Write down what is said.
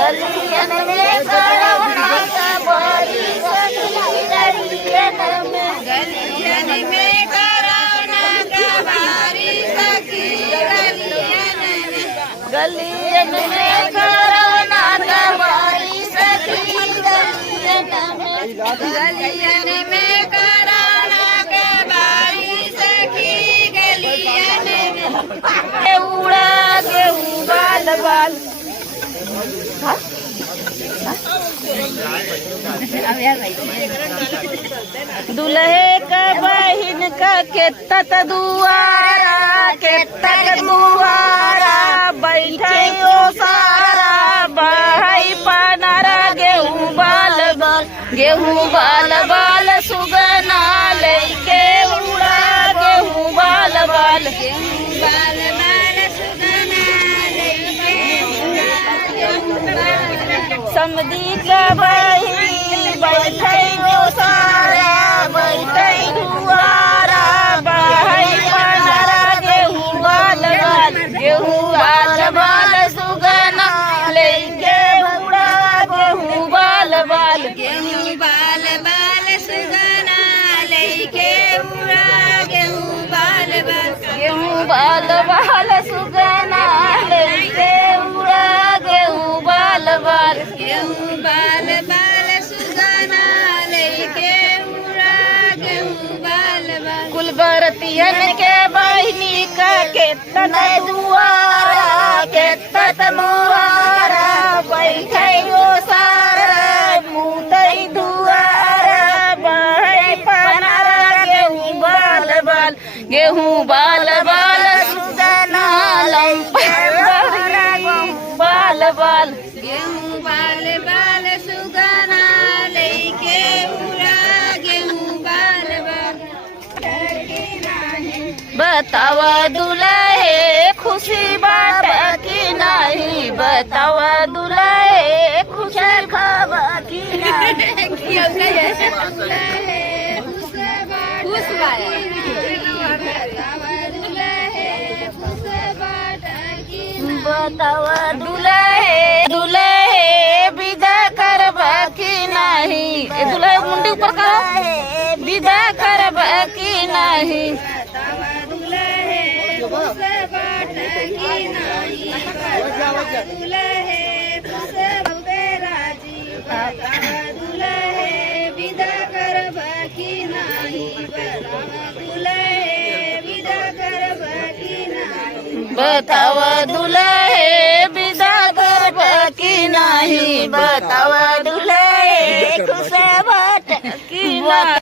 गलियन में करोना का बड़ी सखी गलियन में करोना का भारी सखी गलियन में करोना का बड़ी सखी गलियन में करोना का भारी सखी गलियन में उड़ा गेहूं बाल बाल दुल्हे का बहिन का केतक दुआरा बैठे ओ सारा बहाई पानारा गेहूं बाल बाल सुगना लेके उड़ा गेहूं बाल बाल समधी का बहिनी बैठे ओ सारा बैठे दुआरा बहाई पानारा गेहूं बाल बाल सुगना लेके उड़ा गेहूं बाल बाल सुगना लेके उड़ा गेहूं बाल सुगना लेके उड़ा गेहूं बाल सुगना लेके उड़ा गेहूं बाल कुलबरतियन के बहिनी का केतन दुआरा केतन मुहारा बैठे ओ सारा मुतई दुआरा बहई पानारा गेहूं बाल बाल सुगना लेके बाल बाल गेहूं बाल सुगना लेके उड़ा गेहूं बाल बतावा दुल्हे खुशी बात की नहीं बतावा दुल्हे खुशी खावा की बतावा दुल्हे विदा करबा की नहीं दुल्हे मुंडी ऊपर करो विदा करबा की नहीं बतावा दुल्हे विदा करबा की नहीं बतावा दुल्हे खुश बाट की नहीं।